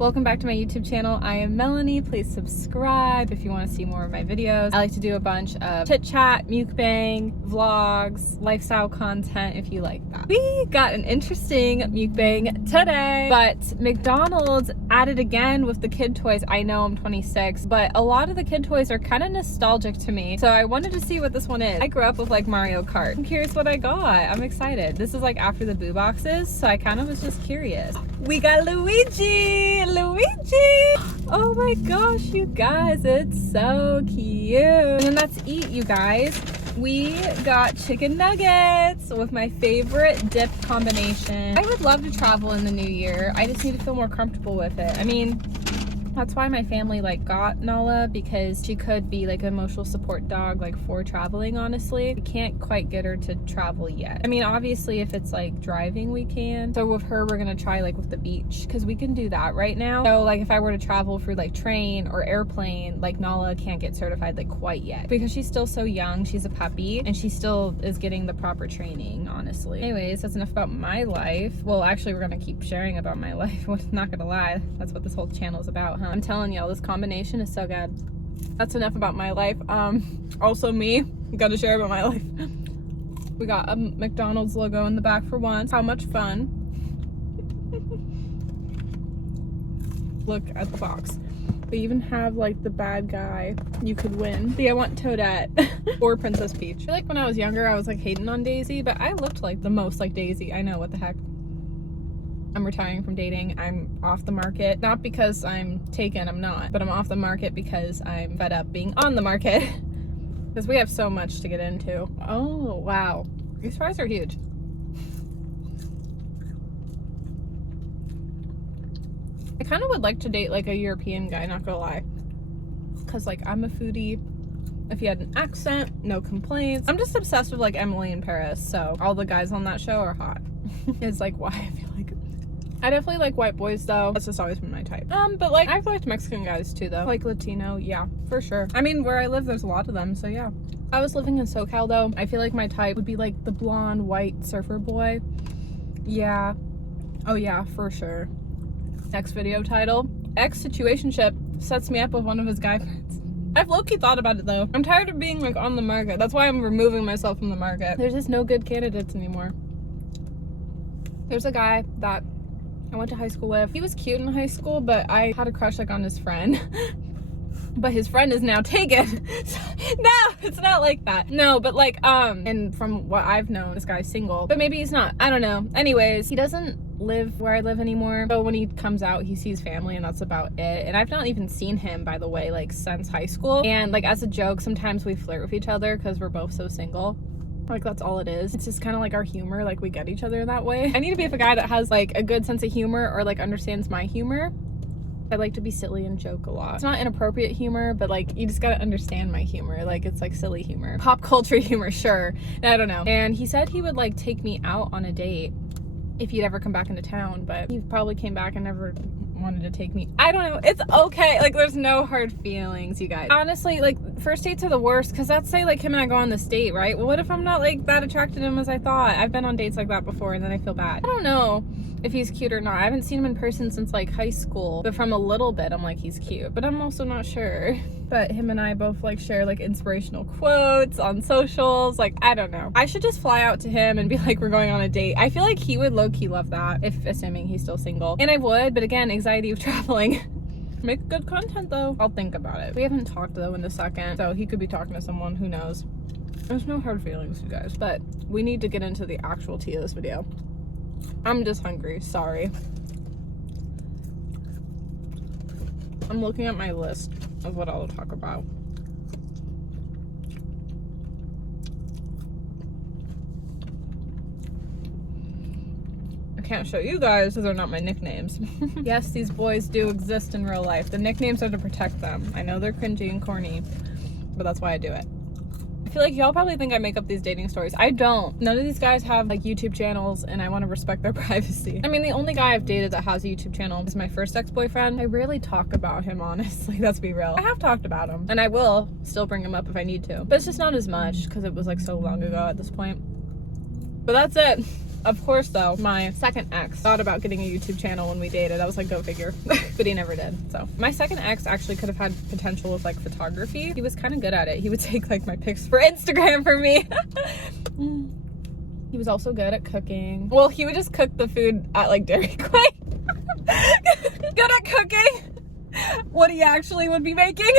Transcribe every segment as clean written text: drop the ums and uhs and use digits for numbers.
Welcome back to my YouTube channel. I am Melanie. Please subscribe if you want to see more of my videos. I like to do a bunch of chit chat, mukbang, vlogs, lifestyle content if you like that. We got an interesting mukbang today, but McDonald's at it again with the kid toys. I know I'm 26, but a lot of the kid toys are kind of nostalgic to me. So I wanted to see what this one is. I grew up with like Mario Kart. I'm curious what I got. I'm excited. This is like after the boo boxes, so I kind of was just curious. We got Luigi! Oh my gosh, you guys, it's so cute. And then let's eat, you guys. We got chicken nuggets with my favorite dip combination. I would love to travel in the new year. I just need to feel more comfortable with it. I mean, that's why my family like got Nala, because she could be like an emotional support dog like for traveling. Honestly, we can't quite get her to travel yet. I mean, obviously if it's like driving we can. So with her we're gonna try like with the beach, because we can do that right now. So like if I were to travel through like train or airplane, like Nala can't get certified like quite yet because she's still so young. She's a puppy and she still is getting the proper training, honestly. Anyways, that's enough about my life. Well, actually we're gonna keep sharing about my life. Not gonna lie, that's what this whole channel is about, huh? I'm telling y'all, this combination is so good. That's enough about my life. Also me, gotta share about my life. We got a McDonald's logo in the back for once. How much fun. Look at the box. They even have like the bad guy you could win. See, I want Toadette or Princess Peach. I feel like when I was younger I was like hating on Daisy, but I looked like the most like Daisy. I know, what the heck. I'm retiring from dating. I'm off the market. Not because I'm taken, I'm not. But I'm off the market because I'm fed up being on the market. Because we have so much to get into. Oh, wow. These fries are huge. I kind of would like to date like a European guy, not gonna lie. Because like I'm a foodie. If he had an accent, no complaints. I'm just obsessed with like Emily in Paris. So all the guys on that show are hot. It's like why I feel like I definitely like white boys though. That's just always been my type. But like I've liked Mexican guys too though. Like Latino, yeah, for sure. I mean, where I live there's a lot of them, so yeah. I was living in SoCal though. I feel like my type would be like the blonde white surfer boy. Yeah. Oh yeah, for sure. Next video title: Ex-situationship sets me up with one of his guy friends. I've low-key thought about it though. I'm tired of being like on the market. That's why I'm removing myself from the market. There's just no good candidates anymore. There's a guy that I went to high school with. He was cute in high school, but I had a crush like on his friend. But his friend is now taken. No, it's not like that. No, but like, and from what I've known, this guy's single. But maybe he's not. I don't know. Anyways, he doesn't live where I live anymore. So when he comes out, he sees family and that's about it. And I've not even seen him, by the way, like since high school. And like as a joke, sometimes we flirt with each other because we're both so single. Like that's all it is. It's just kind of like our humor, like we get each other that way. I need to be with a guy that has like a good sense of humor or like understands my humor. I like to be silly and joke a lot. It's not inappropriate humor, but like you just gotta understand my humor. Like it's like silly humor. Pop culture humor, sure. I don't know. And he said he would like take me out on a date if he'd ever come back into town, but he probably came back and never wanted to take me. I don't know. It's okay. Like there's no hard feelings, you guys. Honestly, like first dates are the worst, because let's say like him and I go on this date, right? Well, what if I'm not like that attracted to him as I thought? I've been on dates like that before and then I feel bad. I don't know if he's cute or not. I haven't seen him in person since like high school, but from a little bit I'm like he's cute, but I'm also not sure. But him and I both like share like inspirational quotes on socials. Like I don't know, I should just fly out to him and be like we're going on a date. I feel like he would low-key love that, if assuming he's still single. And I would, but again, anxiety of traveling. Make good content though. I'll think about it. We haven't talked though in a second, so he could be talking to someone, who knows. There's no hard feelings, you guys, but we need to get into the actual tea of this video. I'm just hungry, sorry. I'm looking at my list of what I'll talk about. I can't show you guys because they're not my nicknames. Yes, these boys do exist in real life. The nicknames are to protect them. I know they're cringy and corny, but that's why I do it. I feel like y'all probably think I make up these dating stories. I don't. None of these guys have like YouTube channels and I want to respect their privacy. I mean, the only guy I've dated that has a YouTube channel is my first ex-boyfriend. I rarely talk about him, honestly. Let's be real. I have talked about him and I will still bring him up if I need to, but it's just not as much because it was like so long ago at this point. But that's it. Of course, though, my second ex thought about getting a YouTube channel when we dated. I was like, go figure. But he never did. So my second ex actually could have had potential with like photography. He was kind of good at it. He would take like my pics for Instagram for me. He was also good at cooking. Well, he would just cook the food at like Dairy Queen. Good at cooking. What he actually would be making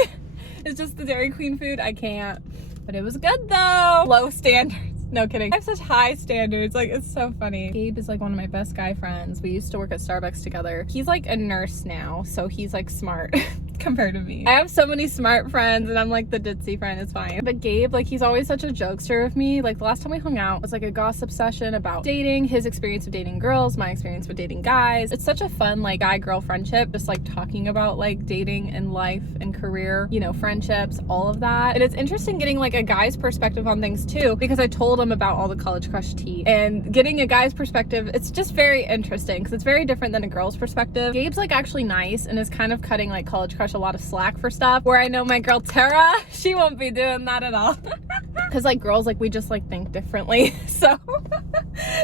is just the Dairy Queen food. I can't. But it was good though. Low standards. No kidding. I have such high standards. Like, it's so funny. Gabe is like one of my best guy friends. We used to work at Starbucks together. He's like a nurse now, so he's like smart compared to me. I have so many smart friends and I'm like the ditzy friend. It's fine. But Gabe, like, he's always such a jokester with me. Like, the last time we hung out was like a gossip session about dating, his experience of dating girls, my experience with dating guys. It's such a fun like guy-girl friendship, just like talking about like dating and life and career, you know, friendships, all of that. And it's interesting getting like a guy's perspective on things too, because I told him about all the college crush tea, and getting a guy's perspective, it's just very interesting because it's very different than a girl's perspective. Gabe's like actually nice and is kind of cutting like college crush a lot of slack for stuff, where I know my girl Tara, she won't be doing that at all. Because like girls, like we just like think differently. So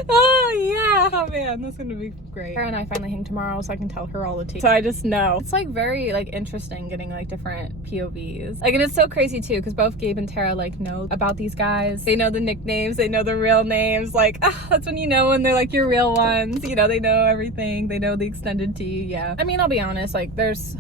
oh yeah, oh man, that's gonna be great. Tara and I finally hang tomorrow, so I can tell her all the tea. So I just know it's like very like interesting getting like different POVs. Like, and it's so crazy too because both Gabe and Tara like know about these guys. They know the nicknames, they know the real names. Like, that's when you know when they're like your real ones. You know, they know everything. They know the extended tea. Yeah, I mean, I'll be honest, like there's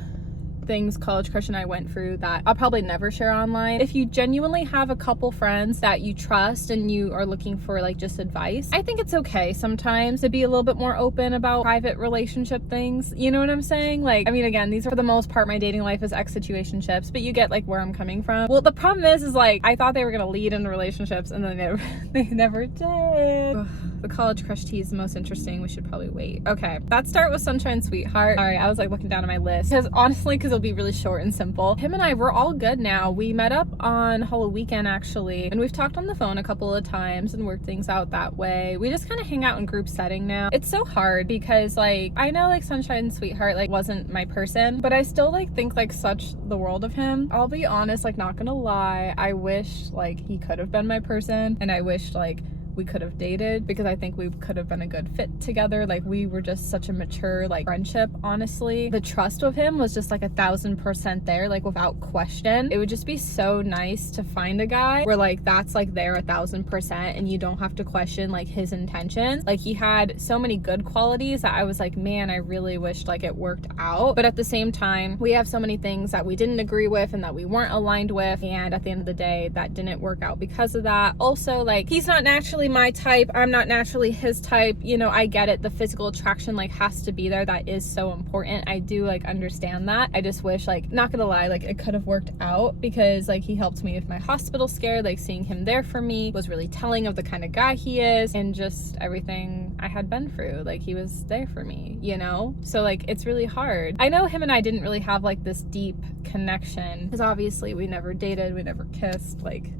things college crush and I went through that I'll probably never share online. If you genuinely have a couple friends that you trust and you are looking for like just advice, I think it's okay sometimes to be a little bit more open about private relationship things. You know what I'm saying? Like, I mean, again, these are for the most part my dating life is ex-situationships, but you get like where I'm coming from. Well, the problem is like I thought they were gonna lead into relationships and then they never did. Ugh. The college crush tea is the most interesting. We should probably wait. Okay, let's start with Sunshine Sweetheart. All right, I was like looking down at my list because honestly, because it'll be really short and simple. Him and I, we're all good now. We met up on Halloween weekend actually, and we've talked on the phone a couple of times and worked things out that way. We just kind of hang out in group setting now. It's so hard because like I know like Sunshine Sweetheart like wasn't my person, but I still like think like such the world of him. I'll be honest, like not gonna lie, I wish like he could have been my person, and I wish like we could have dated because I think we could have been a good fit together. Like we were just such a mature like friendship, honestly. The trust with him was just like 1,000% there, like without question. It would just be so nice to find a guy where like that's like there 1,000% and you don't have to question like his intentions. Like he had so many good qualities that I was like, man, I really wished like it worked out. But at the same time, we have so many things that we didn't agree with and that we weren't aligned with, and at the end of the day that didn't work out because of that. Also, like he's not naturally my type, I'm not naturally his type. You know, I get it, the physical attraction like has to be there. That is so important. I do like understand that. I just wish, like, not gonna lie, like it could have worked out because like he helped me with my hospital scare. Like seeing him there for me was really telling of the kind of guy he is and just everything I had been through. Like he was there for me, you know? So like it's really hard. I know him and I didn't really have like this deep connection because obviously we never dated, we never kissed, like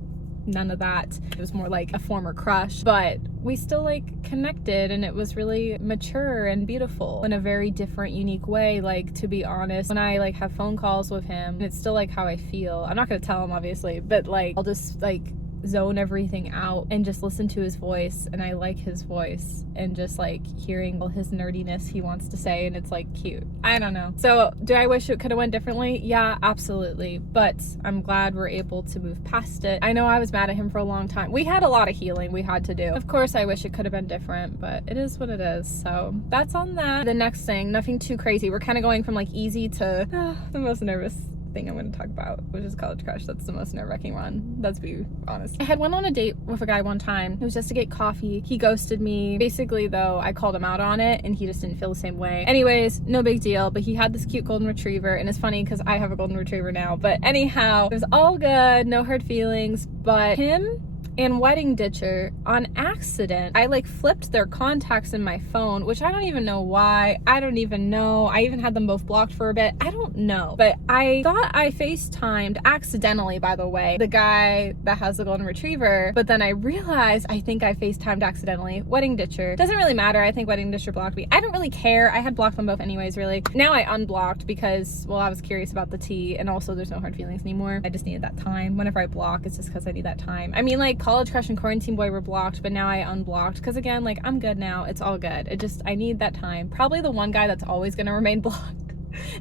none of that. It was more like a former crush, but we still like connected and it was really mature and beautiful in a very different, unique way. Like, to be honest, when I like have phone calls with him, it's still like how I feel. I'm not gonna tell him obviously, but like I'll just like zone everything out and just listen to his voice, and I like his voice and just like hearing all his nerdiness he wants to say, and it's like cute. I don't know. So do I wish it could have went differently? Yeah, absolutely, but I'm glad we're able to move past it. I know I was mad at him for a long time. We had a lot of healing we had to do. Of course I wish it could have been different, but it is what it is. So that's on that. The next thing, nothing too crazy. We're kind of going from like easy to the most nervous thing I'm going to talk about, which is college crush. That's the most nerve-wracking one, let's be honest. I had went on a date with a guy one time. It was just to get coffee. He ghosted me. Basically though, I called him out on it and he just didn't feel the same way. Anyways, no big deal, but he had this cute golden retriever, and it's funny because I have a golden retriever now, but anyhow, it was all good, no hard feelings. But him and Wedding Ditcher, on accident, I like flipped their contacts in my phone, which I don't even know why. I don't even know. I even had them both blocked for a bit. I don't know. But I thought I FaceTimed accidentally, by the way, the guy that has the golden retriever. But then I realized I think I FaceTimed accidentally Wedding Ditcher. Doesn't really matter. I think Wedding Ditcher blocked me. I don't really care. I had blocked them both anyways, really. Now I unblocked because, well, I was curious about the tea, and also there's no hard feelings anymore. I just needed that time. Whenever I block, it's just because I need that time. I mean, like, College Crush and Quarantine Boy were blocked, but now I unblocked because again, like, I'm good now. It's all good. I need that time. Probably the one guy that's always gonna remain blocked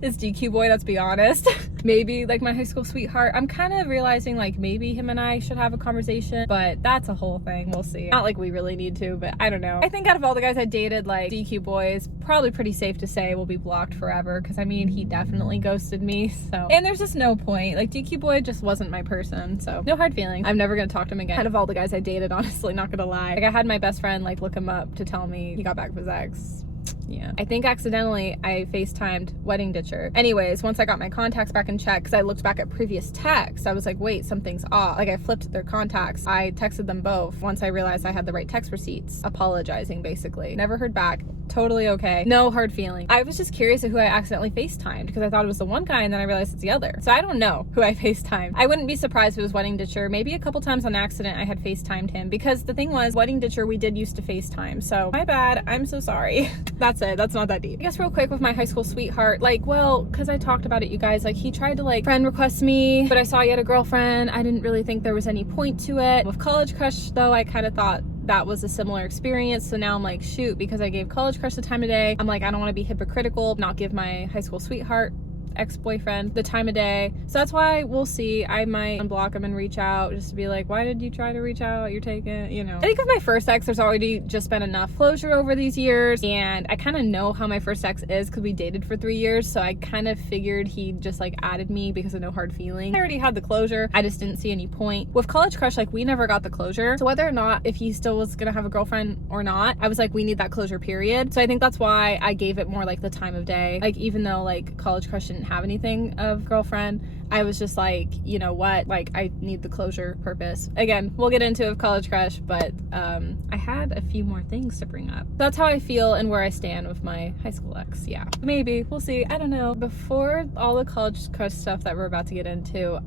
is DQ Boy, let's be honest. Maybe like my high school sweetheart. I'm kind of realizing like maybe him and I should have a conversation, but that's a whole thing. We'll see. Not like we really need to, but I don't know. I think out of all the guys I dated, like DQ Boy is probably pretty safe to say will be blocked forever, because I mean, he definitely ghosted me, so. And there's just no point. Like, DQ Boy just wasn't my person, so no hard feelings. I'm never gonna talk to him again. Out of all the guys I dated, honestly, not gonna lie. Like, I had my best friend like look him up to tell me he got back with his ex. Yeah, I think accidentally I FaceTimed Wedding Ditcher. Anyways, once I got my contacts back in check, because I looked back at previous texts, I was like, wait, something's off. Like, I flipped their contacts. I texted them both once I realized I had the right text receipts, apologizing basically. Never heard back. Totally okay. No hard feeling. I was just curious of who I accidentally FaceTimed, because I thought it was the one guy and then I realized it's the other. So I don't know who I FaceTimed. I wouldn't be surprised if it was Wedding Ditcher. Maybe a couple times on accident I had FaceTimed him, because the thing was, Wedding Ditcher we did used to FaceTime. So my bad. I'm so sorry. That's it. That's not that deep. I guess real quick with my high school sweetheart, like, well, because I talked about it, you guys, like, he tried to like friend request me, but I saw he had a girlfriend. I didn't really think there was any point to it. With College Crush though, I kind of thought that was a similar experience. So now I'm like, shoot, because I gave College Crush the time of day, I'm like, I don't want to be hypocritical, not give my high school sweetheart ex-boyfriend the time of day. So that's why we'll see. I might unblock him and reach out just to be like, why did you try to reach out? You're taking, you know. I think with my first ex, there's already just been enough closure over these years, and I kind of know how my first ex is because we dated for 3 years, so I kind of figured he just like added me because of no hard feeling. I already had the closure. I just didn't see any point. With College Crush, like, we never got the closure. So whether or not, if he still was gonna have a girlfriend or not, I was like, we need that closure, period. So I think that's why I gave it more like the time of day. Like, even though like College Crush didn't have anything of girlfriend, I was just like, you know what, like, I need the closure purpose. Again, we'll get into it with College Crush, but I had a few more things to bring up. That's how I feel and where I stand with my high school ex. Yeah, maybe we'll see. I don't know. Before all the College Crush stuff that we're about to get into,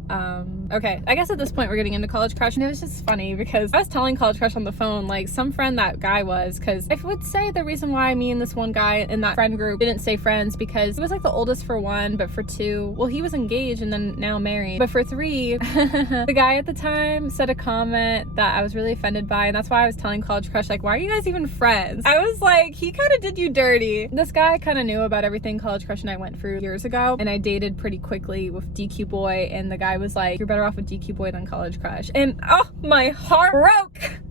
okay, I guess at this point we're getting into College Crush, and it was just funny because I was telling College Crush on the phone, like, some friend that guy was, because I would say the reason why me and this one guy in that friend group didn't stay friends, because he was like the oldest for one, but for two, well, he was engaged and then now married, but for three, the guy at the time said a comment that I was really offended by, and that's why I was telling College Crush, like, why are you guys even friends? I was like, he kind of did you dirty. This guy kind of knew about everything College Crush and I went through years ago, and I dated pretty quickly with DQ Boy, and the guy was like, you're better off with DQ Boy than College Crush, and oh, my heart broke.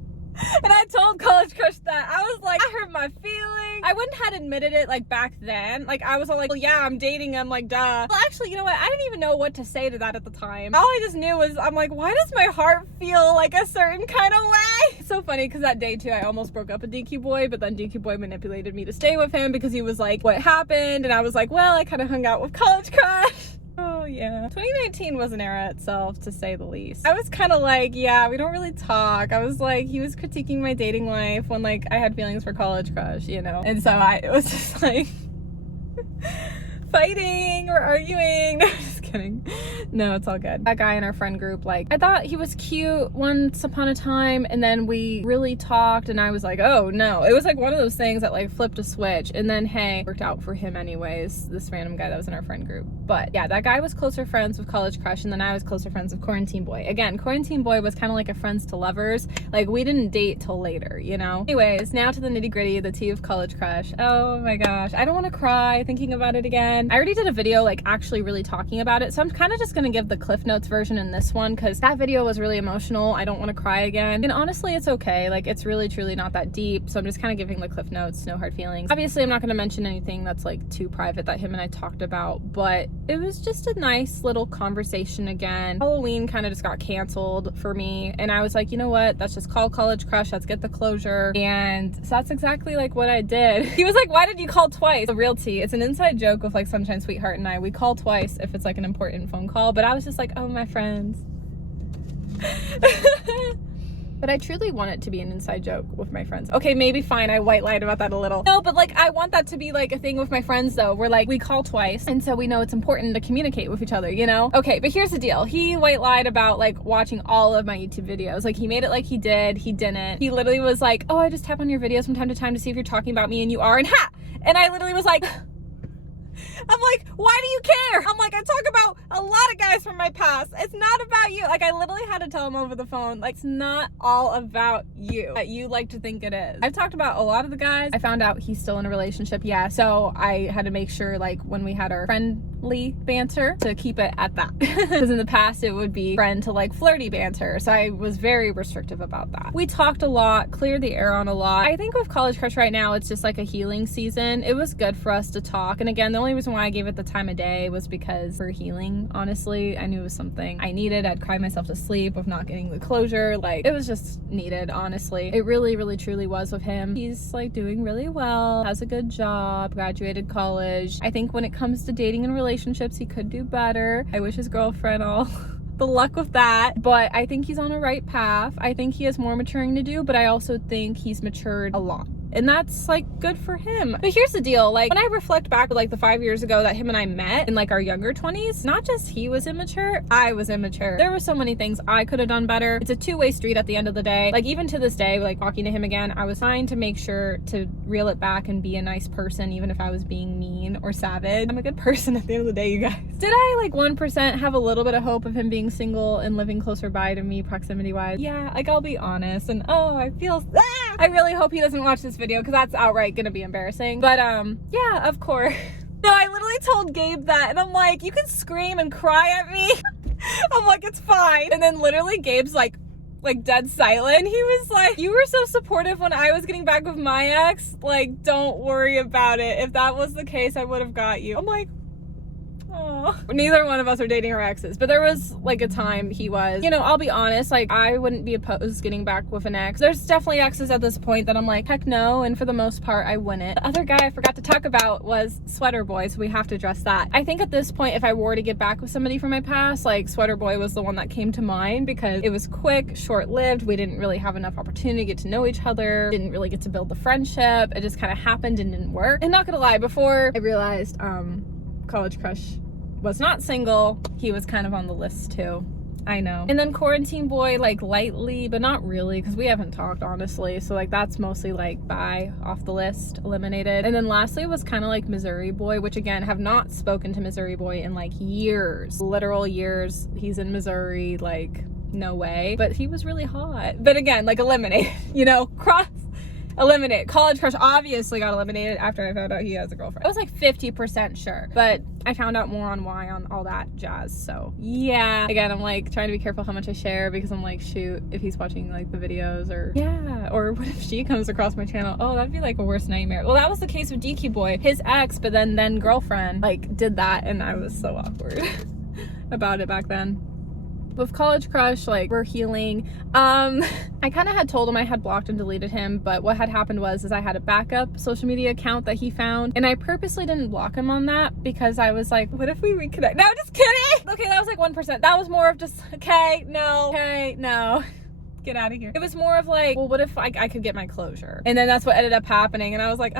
And I told College Crush that. I was like, I hurt my feelings. I wouldn't have admitted it like back then. Like, I was all like, well, yeah, I'm dating him, like, duh. Well, actually, you know what? I didn't even know what to say to that at the time. All I just knew was, I'm like, why does my heart feel like a certain kind of way? It's so funny because that day too, I almost broke up with DQ Boy, but then DQ Boy manipulated me to stay with him because he was like, what happened? And I was like, well, I kind of hung out with College Crush. Oh yeah. 2019 was an era itself, to say the least. I was kind of like, yeah, we don't really talk. I was like, he was critiquing my dating life when like I had feelings for College Crush, you know? And so it was just like fighting or arguing. No, just kidding. No, it's all good. That guy in our friend group, like, I thought he was cute once upon a time, and then we really talked, and I was like, oh no. It was like one of those things that like flipped a switch, and then hey, worked out for him anyways, this random guy that was in our friend group. But yeah, that guy was closer friends with College Crush, and then I was closer friends with Quarantine Boy. Again, Quarantine Boy was kind of like a friends to lovers. Like, we didn't date till later, you know? Anyways, now to the nitty gritty, the tea of College Crush. Oh my gosh, I don't want to cry thinking about it again. I already did a video like actually really talking about it, so I'm kind of just gonna give the Cliff Notes version in this one because that video was really emotional. I don't want to cry again, and honestly, it's okay. Like, it's really truly not that deep, so I'm just kind of giving the Cliff Notes, no hard feelings. Obviously, I'm not going to mention anything that's like too private that him and I talked about, but it was just a nice little conversation again. Halloween kind of just got canceled for me, and I was like, you know what, let's just call College Crush, let's get the closure. And so that's exactly like what I did. He was like, why did you call twice? The real tea, it's an inside joke with like Sunshine Sweetheart and I, we call twice if it's like an important phone call, but I was just like, oh, my friends. But I truly want it to be an inside joke with my friends. Okay, maybe fine, I white lied about that a little. No, but like, I want that to be like a thing with my friends though, where like we call twice, and so we know it's important to communicate with each other, you know? Okay, but here's the deal. He white lied about like watching all of my YouTube videos. Like, he made it like he did, he didn't. He literally was like, oh, I just tap on your videos from time to time to see if you're talking about me, and you are, and ha! And I literally was like, I'm like, why do you care? I'm like, I talk about a lot of guys guys from my past. It's not about you. Like, I literally had to tell him over the phone, like, it's not all about you that you like to think it is. I've talked about a lot of the guys. I found out he's still in a relationship. Yeah. So I had to make sure, like, when we had our friendly banter, to keep it at that. Because in the past it would be friend to like flirty banter. So I was very restrictive about that. We talked a lot, cleared the air on a lot. I think with College Crush right now, it's just like a healing season. It was good for us to talk. And again, the only reason why I gave it the time of day was because for healing, honestly, I knew it was something I needed. I'd cry myself to sleep of not getting the closure. Like, it was just needed, honestly. It really, really, truly was with him. He's like doing really well, has a good job, graduated college. I think when it comes to dating and relationships, he could do better. I wish his girlfriend all the luck with that, but I think he's on a right path. I think he has more maturing to do, but I also think he's matured a lot. And that's like good for him. But here's the deal, like when I reflect back like the 5 years ago that him and I met in like our younger 20s, not just he was immature, I was immature. There were so many things I could have done better. It's a two-way street at the end of the day. Like even to this day, like talking to him again, I was trying to make sure to reel it back and be a nice person, even if I was being mean or savage. I'm a good person at the end of the day, you guys. Did I like 1% have a little bit of hope of him being single and living closer by to me proximity wise? Yeah, like I'll be honest. And oh, I feel I really hope he doesn't watch this video because that's outright gonna be embarrassing. But yeah, of course. No, I literally told Gabe that and I'm like, you can scream and cry at me. I'm like, it's fine. And then literally Gabe's like dead silent. He was like, you were so supportive when I was getting back with my ex. Like, don't worry about it. If that was the case, I would have got you. I'm like, oh. Neither one of us are dating our exes, but there was like a time he was, you know, I'll be honest, like I wouldn't be opposed getting back with an ex. There's definitely exes at this point that I'm like, heck no, and for the most part I wouldn't. The other guy I forgot to talk about was Sweater Boy, so we have to address that. I think at this point, if I were to get back with somebody from my past, like Sweater Boy was the one that came to mind because it was quick, short-lived. We didn't really have enough opportunity to get to know each other, didn't really get to build the friendship. It just kind of happened and didn't work. And not gonna lie, before I realized College Crush was not single, he was kind of on the list too. I know. And then Quarantine Boy, like lightly, but not really, because we haven't talked honestly. So like that's mostly like bye, off the list, eliminated. And then lastly was kind of like Missouri Boy, which again, have not spoken to Missouri Boy in like years, literal years. He's in Missouri, like no way. But he was really hot. But again, like eliminated, you know, eliminate. College Crush obviously got eliminated after I found out he has a girlfriend. I was like 50% sure, but I found out more on why on all that jazz. So yeah, again, I'm like trying to be careful how much I share because I'm like, shoot, if he's watching like the videos or yeah, or what if she comes across my channel? Oh, that'd be like a worst nightmare. Well, that was the case with DQ Boy. His ex, but then girlfriend like did that and I was so awkward about it back then. With College Crush, like we're healing. I kind of had told him I had blocked and deleted him, but what had happened was I had a backup social media account that he found and I purposely didn't block him on that because I was like, what if we reconnect? No, just kidding. Okay, that was like 1%. That was more of just okay, no. Get out of here. It was more of like, well, what if I could get my closure? And then that's what ended up happening. And I was like,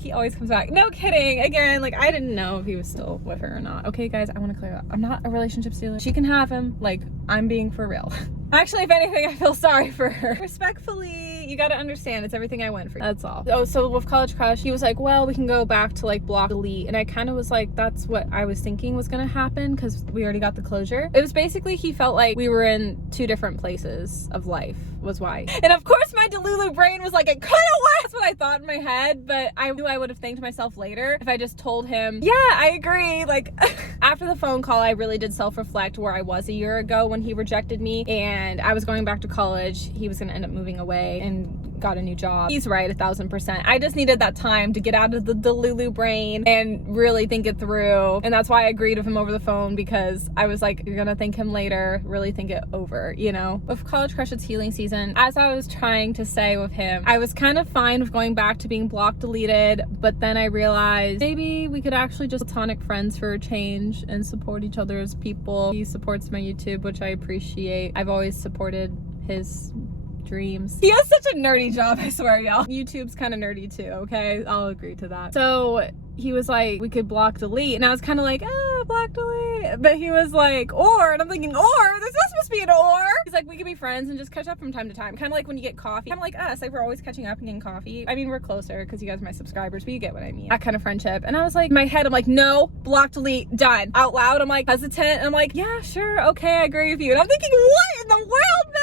he always comes back. No kidding. Again, like I didn't know if he was still with her or not. Okay, guys, I want to clear that. I'm not a relationship stealer. She can have him. Like, I'm being for real. Actually, if anything, I feel sorry for her. Respectfully, you gotta understand, it's everything I went through. That's all. Oh, so with College Crush, he was like, well, we can go back to like block, delete. And I kind of was like, that's what I was thinking was gonna happen because we already got the closure. It was basically, he felt like we were in two different places of life was why. And of course, my Delulu brain was like, it could've worked. That's what I thought in my head, but I knew I would have thanked myself later if I just told him, yeah, I agree. Like after the phone call, I really did self-reflect where I was a year ago when he rejected me and I was going back to college. He was gonna end up moving away and got a new job. He's right 1,000%. I just needed that time to get out of the Delulu brain and really think it through. And that's why I agreed with him over the phone because I was like, you're gonna thank him later, really think it over, you know? With College Crush, it's healing season. As I was trying to say with him, I was kind of fine with going back to being blocked, deleted, but then I realized maybe we could actually just platonic friends for a change and support each other as people. He supports my YouTube, which I appreciate. I've always supported his dreams. He has such a nerdy job, I swear, y'all. YouTube's kind of nerdy too, okay? I'll agree to that. So he was like, we could block, delete, and I was kind of like, block delete. But he was like, or, and I'm thinking, or, there's not supposed to be an or. He's like, we could be friends and just catch up from time to time. Kind of like when you get coffee. Kind of like us, like we're always catching up and getting coffee. I mean, we're closer because you guys are my subscribers, but you get what I mean. That kind of friendship. And I was like, in my head, I'm like, no, block delete, done. Out loud, I'm like hesitant. And I'm like, yeah, sure, okay, I agree with you. And I'm thinking, what in the world, Mel?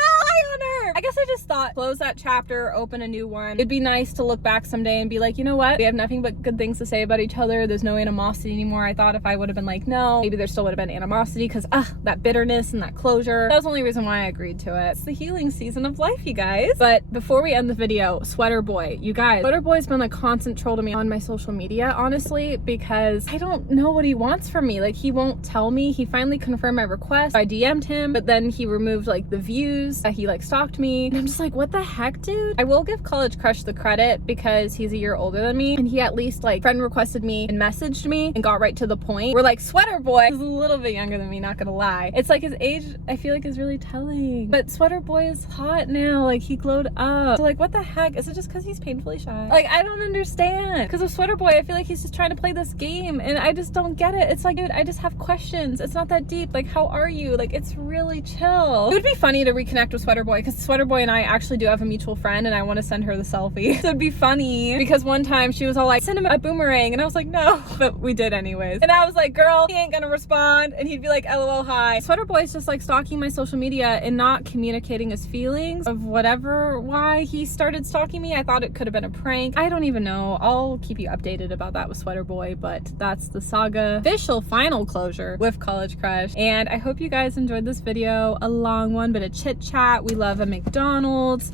I guess I just thought, close that chapter, open a new one. It'd be nice to look back someday and be like, you know what? We have nothing but good things to say about each other. There's no animosity anymore. I thought if I would have been like, no, maybe there still would have been animosity because, that bitterness and that closure. That was the only reason why I agreed to it. It's the healing season of life, you guys. But before we end the video, Sweater Boy, you guys, Sweater Boy's been a constant troll to me on my social media, honestly, because I don't know what he wants from me. Like, he won't tell me. He finally confirmed my request. I DM'd him, but then he removed like the views. He like stalked me. And I'm just like, what the heck, dude? I will give College Crush the credit because he's a year older than me, and he at least like friend requested me and messaged me and got right to the point. We're like, Sweater Boy is a little bit younger than me, not gonna lie. It's like his age, I feel like, is really telling. But Sweater Boy is hot now. Like, he glowed up. So like, what the heck? Is it just because he's painfully shy? Like, I don't understand. Because with Sweater Boy, I feel like he's just trying to play this game, and I just don't get it. It's like, dude, I just have questions. It's not that deep. Like, how are you? Like, it's really chill. It would be funny to reconnect with Sweater Boy because Sweater Boy and I actually do have a mutual friend, and I want to send her the selfie. So it'd be funny because one time she was all like, send him a boomerang, and I was like, no, but we did anyways. And I was like, girl, he ain't gonna respond. And he'd be like, LOL, hi. Sweater Boy's just like stalking my social media and not communicating his feelings of whatever, why he started stalking me. I thought it could have been a prank. I don't even know. I'll keep you updated about that with Sweater Boy, but that's the saga official final closure with College Crush. And I hope you guys enjoyed this video, a long one, but a chit chat. We love a McDonald's.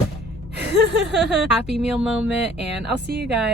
Happy meal moment, and I'll see you guys